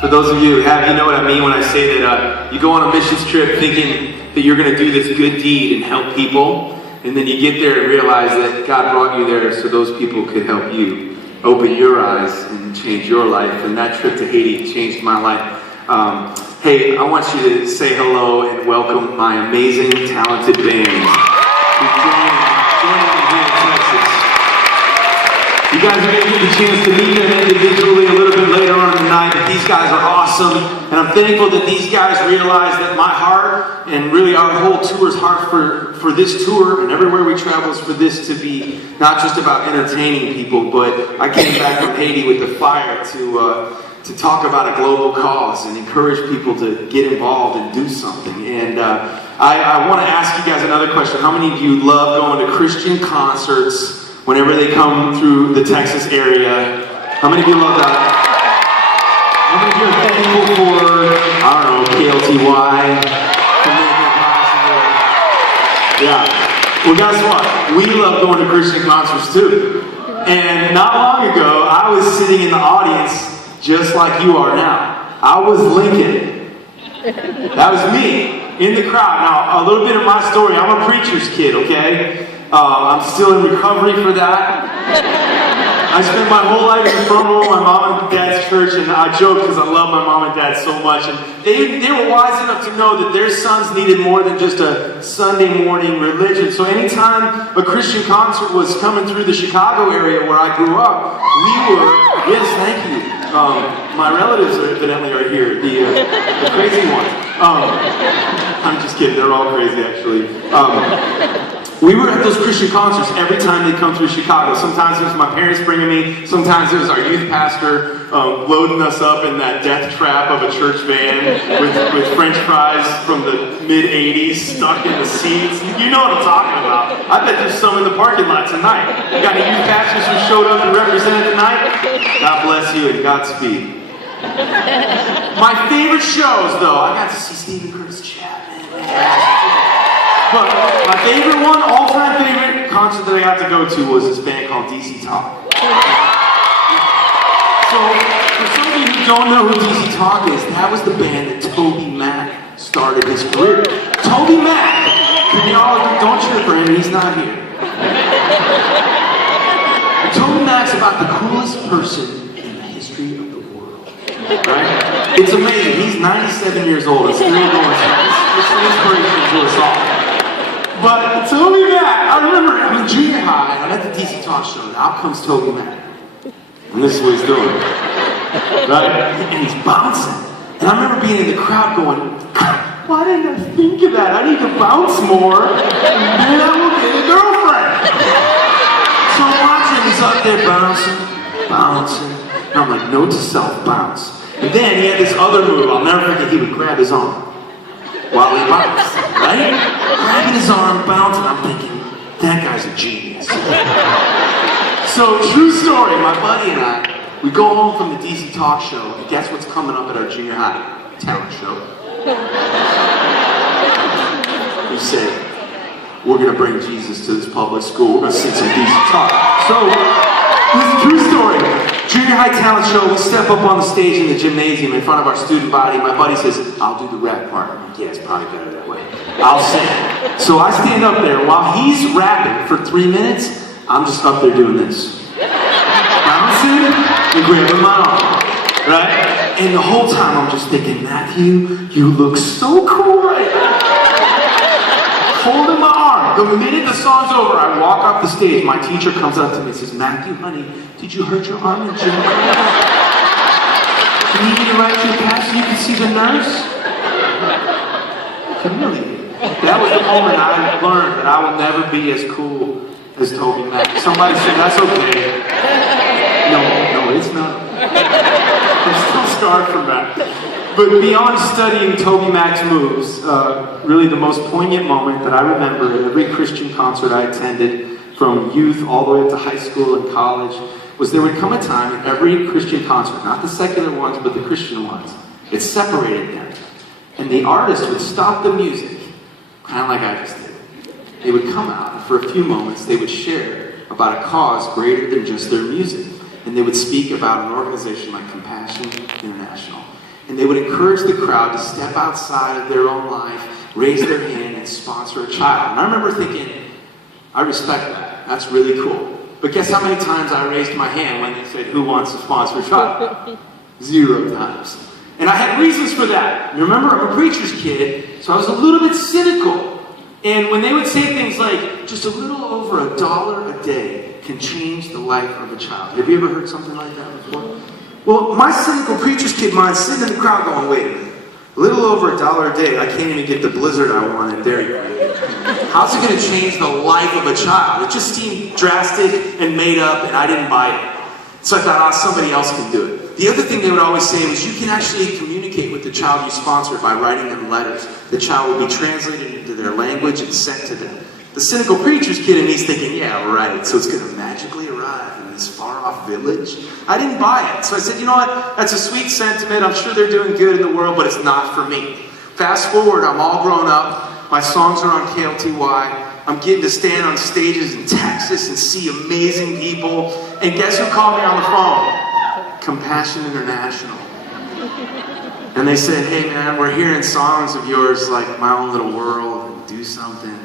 For those of you who have, you know what I mean when I say that you go on a missions trip thinking that you're going to do this good deed and help people, and then you get there and realize that God brought you there so those people could help you open your eyes and change your life. And that trip to Haiti changed my life. Hey, I want you to say hello and welcome my amazing, talented band who's joining me here in Texas. You guys are going to get the chance to meet them individually a little bit later on tonight, but these guys are awesome, and I'm thankful that these guys realize that my heart, and really our whole tour's heart for this tour, and everywhere we travel, is for this to be not just about entertaining people, but I came back from Haiti with the fire to talk about a global cause and encourage people to get involved and do something. And I want to ask you guys another question. How many of you love going to Christian concerts whenever they come through the Texas area? How many of you love that? How many of you are thankful for, I don't know, KLTY, for making it possible? Yeah. Well, guess what? We love going to Christian concerts too. And not long ago, I was sitting in the audience just like you are now. I was Lincoln. That was me in the crowd. Now, a little bit of my story. I'm a preacher's kid, okay? I'm still in recovery for that. I spent my whole life in the front row of my mom and dad's church, and I joke because I love my mom and dad so much. And they were wise enough to know that their sons needed more than just a Sunday morning religion. So anytime a Christian concert was coming through the Chicago area where I grew up, we were, yes, thank you. My relatives evidently are here, the crazy ones. I'm just kidding, they're all crazy actually. We were at those Christian concerts every time they come through Chicago. Sometimes it was my parents bringing me, sometimes it was our youth pastor loading us up in that death trap of a church van with French fries from the mid-'80s stuck in the seats. You know what I'm talking about. I bet there's some in the parking lot tonight. You got any youth pastors who showed up and represented tonight? God bless you and Godspeed. My favorite shows, though, I got to see Stephen Curtis Chapman. But my favorite one, all-time favorite concert that I got to go to was this band called DC Talk. So, for some of you who don't know who DC Talk is, that was the band that Toby Mac started his career. Toby Mac, can y'all don't cheer for him, he's not here. And Toby Mac's about the coolest person in the history of the world. Right? It's amazing. He's 97 years old and still going strong. It's an inspiration to us all. But Toby Mac, I remember I'm in junior high, and I'm at the DC Talk show, and out comes Toby Mac. And this is what he's doing. Right? And he's bouncing. And I remember being in the crowd going, why didn't I think of that? I need to bounce more, and I will get a girlfriend. So I'm watching, he's up there bouncing. And I'm like, note to self, bounce. And then he had this other move, I'll never forget, he would grab his arm while he bounced, right? Grabbing his arm, bouncing, I'm thinking, that guy's a genius. So, true story, my buddy and I, we go home from the DC Talk show, and guess what's coming up at our junior high talent show? We say, we're going to bring Jesus to this public school, we're going to sing some DC Talk. So, this is a true story. Junior high talent show, we step up on the stage in the gymnasium in front of our student body. My buddy says, I'll do the rap part. I'm like, yeah, it's probably better that way. I'll sing. So I stand up there. While he's rapping for 3 minutes, I'm just up there doing this. Bouncing and grabbing my arm. Right? And the whole time I'm just thinking, Matthew, you look so cool right now. Holding my arm. The minute the song's over, I walk off the stage. My teacher comes up to me and says, Matthew, honey, did you hurt your arm in gym class? Do you need me to write you a pass so you can see the nurse? Really? That was the moment I learned that I will never be as cool as Toby Mac. Somebody said, that's okay. No, it's not. I'm still scarred from that. But beyond studying Toby Mac's moves, really the most poignant moment that I remember at every Christian concert I attended, from youth all the way up to high school and college, was there would come a time in every Christian concert, not the secular ones, but the Christian ones, it separated them. And the artist would stop the music, kind of like I just did. They would come out, and for a few moments, they would share about a cause greater than just their music. And they would speak about an organization like Compassion International. and they would encourage the crowd to step outside of their own life, raise their hand, and sponsor a child. And I remember thinking, I respect that. That's really cool. But guess how many times I raised my hand when they said, who wants to sponsor a child? 0 times. And I had reasons for that. You remember, I'm a preacher's kid, so I was a little bit cynical. And when they would say things like, just a little over $1 a day can change the life of a child. Have you ever heard something like that before? Well, my cynical preacher's kid mind sitting in the crowd going, wait a minute. A little over $1 a day, I can't even get the blizzard I want at Dairy Queen. How's it going to change the life of a child? It just seemed drastic and made up, and I didn't buy it. So I thought, somebody else can do it. The other thing they would always say was, you can actually communicate with the child you sponsor by writing them letters. The child will be translated into their language and sent to them. The cynical preacher's kid in me is thinking, yeah, right, so it's going to magically arrive in this far-off village? I didn't buy it. So I said, you know what, that's a sweet sentiment. I'm sure they're doing good in the world, but it's not for me. Fast forward, I'm all grown up. My songs are on KLTY. I'm getting to stand on stages in Texas and see amazing people. And guess who called me on the phone? Compassion International. And they said, hey man, we're hearing songs of yours like My Own Little World and Do Something.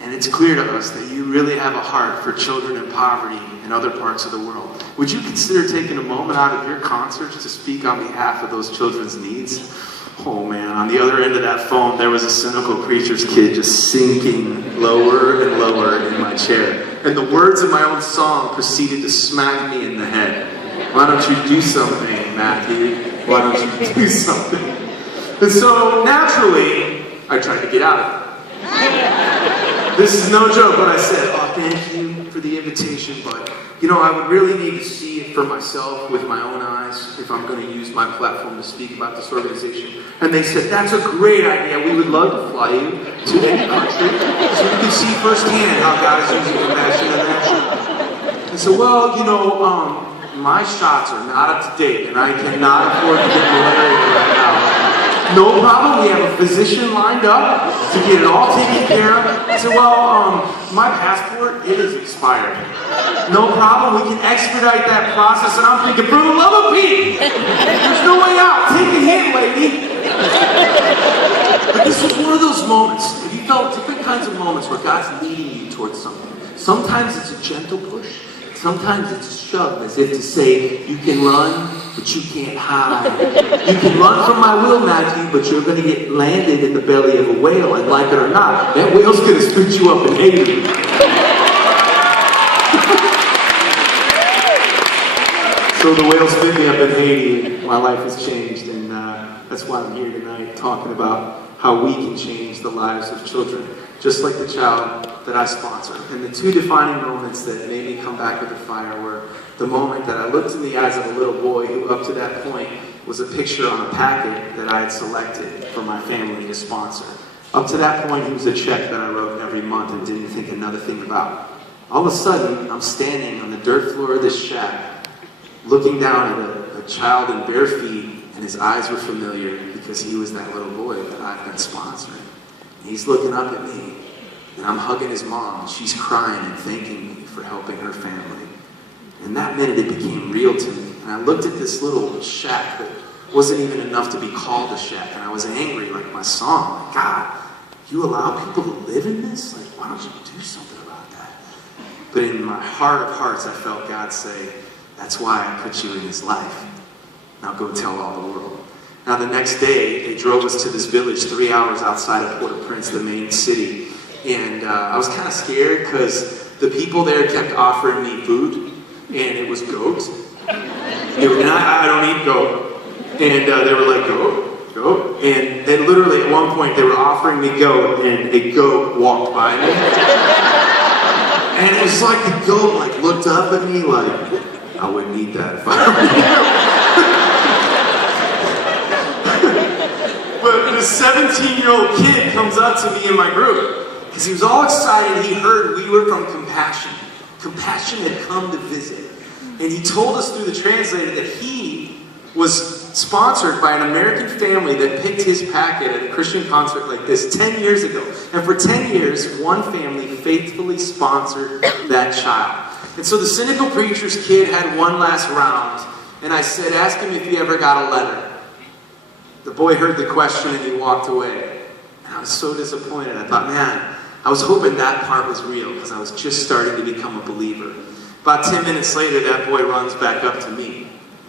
And it's clear to us that you really have a heart for children in poverty in other parts of the world. Would you consider taking a moment out of your concerts to speak on behalf of those children's needs? Oh man, on the other end of that phone, there was a cynical preacher's kid just sinking lower and lower in my chair. And the words of my own song proceeded to smack me in the head. Why don't you do something, Matthew? Why don't you do something? And so, naturally, I tried to get out of it. This is no joke when I said, thank you for the invitation, but, I would really need to see it for myself with my own eyes if I'm going to use my platform to speak about this organization. And they said, that's a great idea. We would love to fly you to any country so you can see firsthand how God is using Compassion International. I said, well, my shots are not up to date, and I cannot afford to get malaria right now. No problem, we have a physician lined up to get it all taken care of. I said, my passport, it is expired. No problem, we can expedite that process. And I'm thinking, for the love of Pete, there's no way out. Take a hit, lady. But this was one of those moments. Have you felt different kinds of moments where God's leading you towards something? Sometimes it's a gentle push. Sometimes it's a shove, as if to say, you can run, but you can't hide. You can run from my will, Matthew, but you're going to get landed in the belly of a whale, and like it or not, that whale's going to spit you up in Haiti. So the whale spit me up in Haiti, and my life has changed, and that's why I'm here tonight, talking about how we can change the lives of children, just like the child that I sponsor. And the 2 defining moments that made me come back with the fire were the moment that I looked in the eyes of a little boy who up to that point was a picture on a packet that I had selected for my family to sponsor. Up to that point, he was a check that I wrote every month and didn't think another thing about. All of a sudden, I'm standing on the dirt floor of this shack, looking down at a child in bare feet, and his eyes were familiar because he was that little boy that I've been sponsoring. And he's looking up at me, and I'm hugging his mom, and she's crying and thanking me for helping her family. And that minute it became real to me. And I looked at this little shack that wasn't even enough to be called a shack, and I was angry like my song. Like, God, you allow people to live in this? Like, why don't you do something about that? But in my heart of hearts, I felt God say, that's why I put you in his life. Now go tell all the world. Now the next day, they drove us to this village 3 hours outside of Port-au-Prince, the main city. And I was kind of scared because the people there kept offering me food, and it was goat. And I don't eat goat. And they were like, goat. And then literally at one point, they were offering me goat, and a goat walked by me. And it was like the goat looked up at me like, I wouldn't eat that if I were you. But this 17-year-old kid comes up to me in my group because he was all excited. He heard we were from Compassion. Compassion had come to visit. And he told us through the translator that he was sponsored by an American family that picked his packet at a Christian concert like this 10 years ago. And for 10 years, one family faithfully sponsored that child. And so the cynical preacher's kid had one last round. And I said, ask him if he ever got a letter. the boy heard the question and he walked away. And I was so disappointed. I thought, man, I was hoping that part was real because I was just starting to become a believer. About 10 minutes later, that boy runs back up to me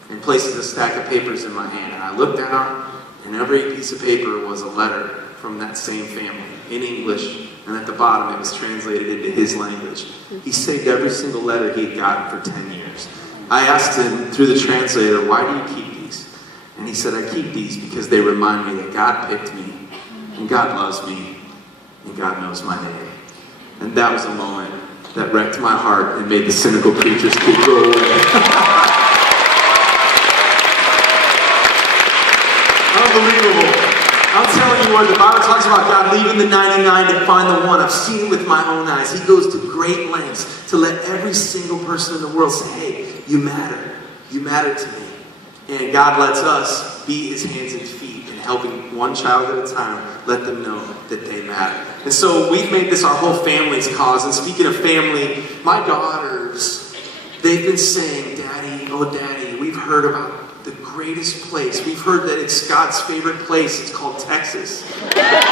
and places a stack of papers in my hand. And I looked down, and every piece of paper was a letter from that same family in English. And at the bottom, it was translated into his language. He saved every single letter he had gotten for 10 years. I asked him through the translator, why do you keep these? And he said, I keep these because they remind me that God picked me, and God loves me, and God knows my name. And that was a moment that wrecked my heart and made the cynical preacher's kid go away. Unbelievable. I'm telling you what, the Bible talks about God leaving the 99 to find the one. I've seen it with my own eyes. He goes to great lengths to let every single person in the world say, hey, you matter. You matter to me. And God lets us be his hands and feet in helping one child at a time, let them know that they matter. And so we've made this our whole family's cause. And speaking of family, my daughters, they've been saying, Daddy, oh Daddy, we've heard about the greatest place. We've heard that it's God's favorite place. It's called Texas. Daddy,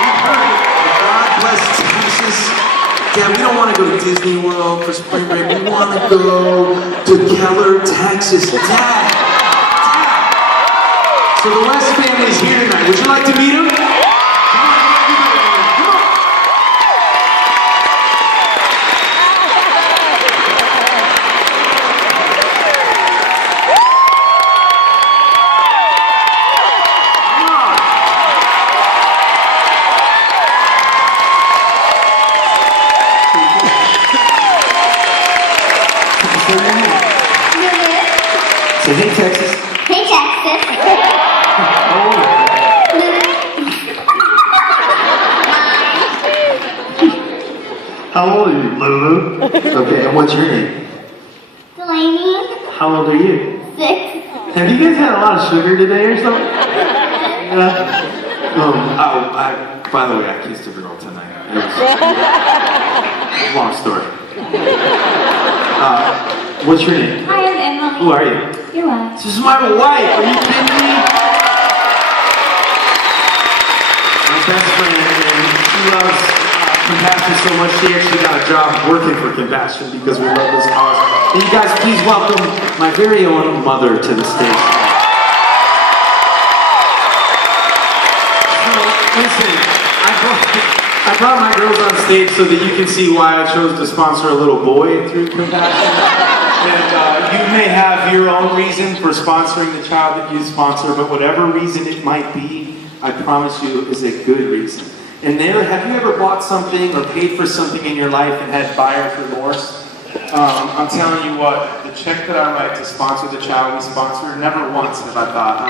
we've heard that God bless Texas. Dad, we don't want to go to Disney World for spring break. We want to go to Keller, Texas. Dad! So the West family is here tonight. Would you like to meet them? Come on. So hey Texas. Hey Texas. How old are you? How old are you, Lulu? Okay, and what's your name? Delaney. How old are you? 6. Have you guys had a lot of sugar today or something? Yeah. By the way, I kissed a girl tonight. It was a long story. What's your name? Hi, I'm Emily. Who are you? You're what? This is my wife. Are you kidding me? My best friend, and she loves Compassion so much, she actually got a job working for Compassion because we love this cause. And you guys, please welcome my very own mother to the stage. So, listen, I brought my girls on stage so that you can see why I chose to sponsor a little boy through Compassion. And you may have your own reason for sponsoring the child that you sponsor, but whatever reason it might be, I promise you is a good reason. And have you ever bought something or paid for something in your life and had buyer's remorse? I'm telling you what, the check that I write to sponsor the child we sponsor, never once have I thought,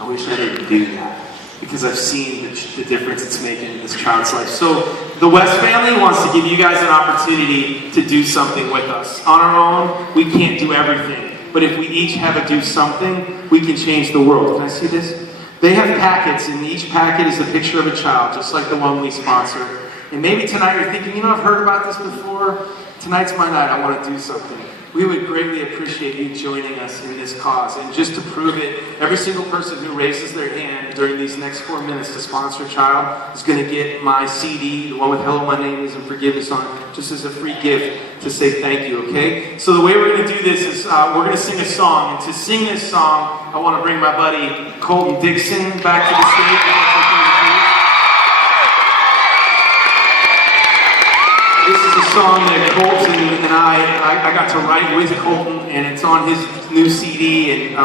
I wish I didn't do that. Because I've seen the difference it's making in this child's life. So the West family wants to give you guys an opportunity to do something with us. On our own, we can't do everything. But if we each have a do something, we can change the world. Can I see this? They have packets, and each packet is a picture of a child, just like the one we sponsor. And maybe tonight you're thinking, I've heard about this before. Tonight's my night, I want to do something. We would greatly appreciate you joining us in this cause. And just to prove it, every single person who raises their hand during these next 4 minutes to sponsor a child is going to get my CD, the one with Hello, My Name Is and Forgiveness on it, just as a free gift to say thank you, okay? So the way we're going to do this is we're going to sing a song. And to sing this song, I want to bring my buddy Colton Dixon back to the stage. This is a song that Colton and I got to write with Colton, and it's on his new CD, and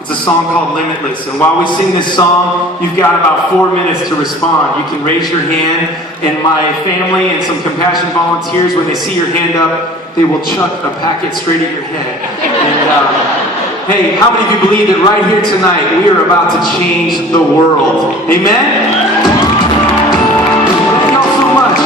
it's a song called Limitless. And while we sing this song, you've got about 4 minutes to respond. You can raise your hand, and my family and some Compassion volunteers, when they see your hand up, they will chuck a packet straight at your head. And hey, how many of you believe that right here tonight, we are about to change the world? Amen? Thank y'all so much.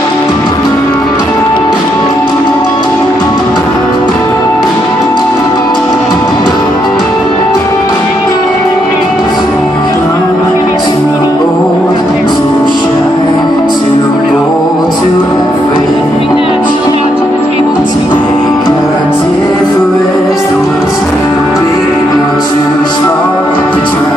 Too small to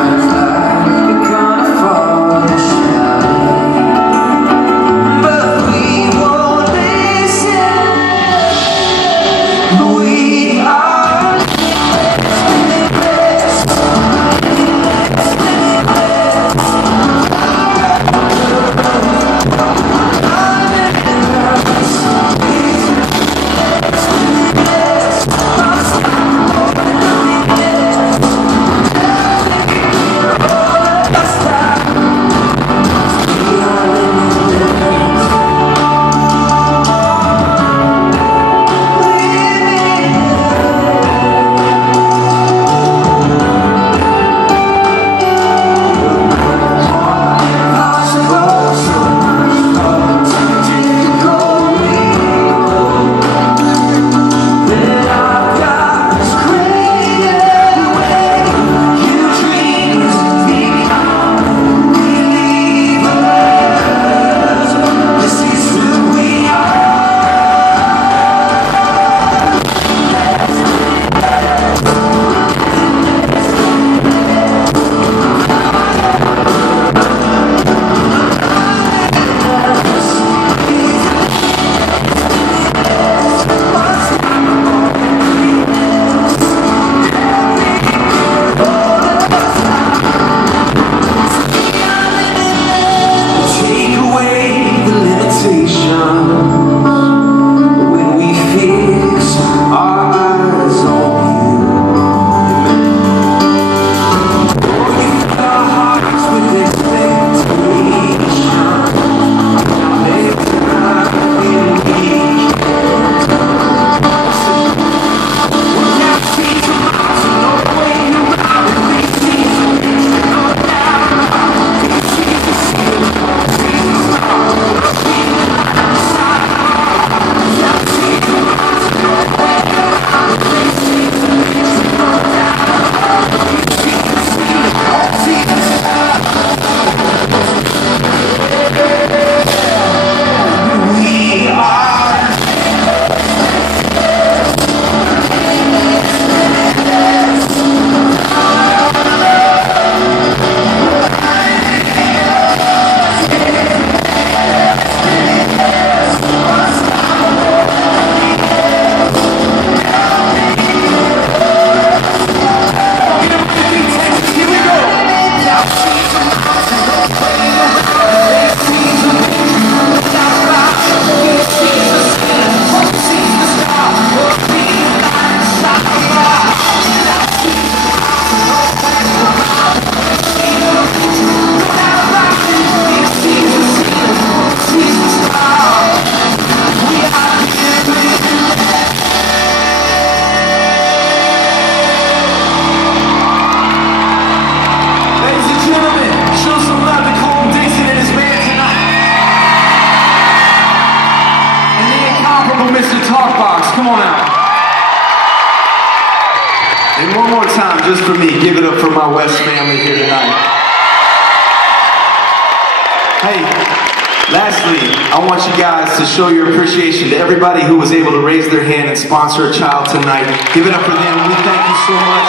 time just for me. Give it up for my West family here tonight. Hey, lastly, I want you guys to show your appreciation to everybody who was able to raise their hand and sponsor a child tonight. Give it up for them. We thank you so much.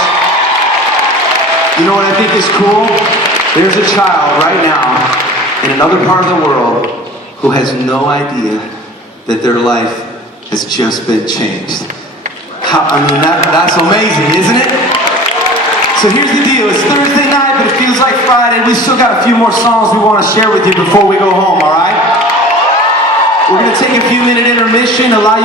You know what I think is cool? There's a child right now in another part of the world who has no idea that their life has just been changed. That's amazing, isn't it? So here's the deal. It's Thursday night, but it feels like Friday. We still got a few more songs we want to share with you before we go home, all right? We're going to take a few minute intermission, allow you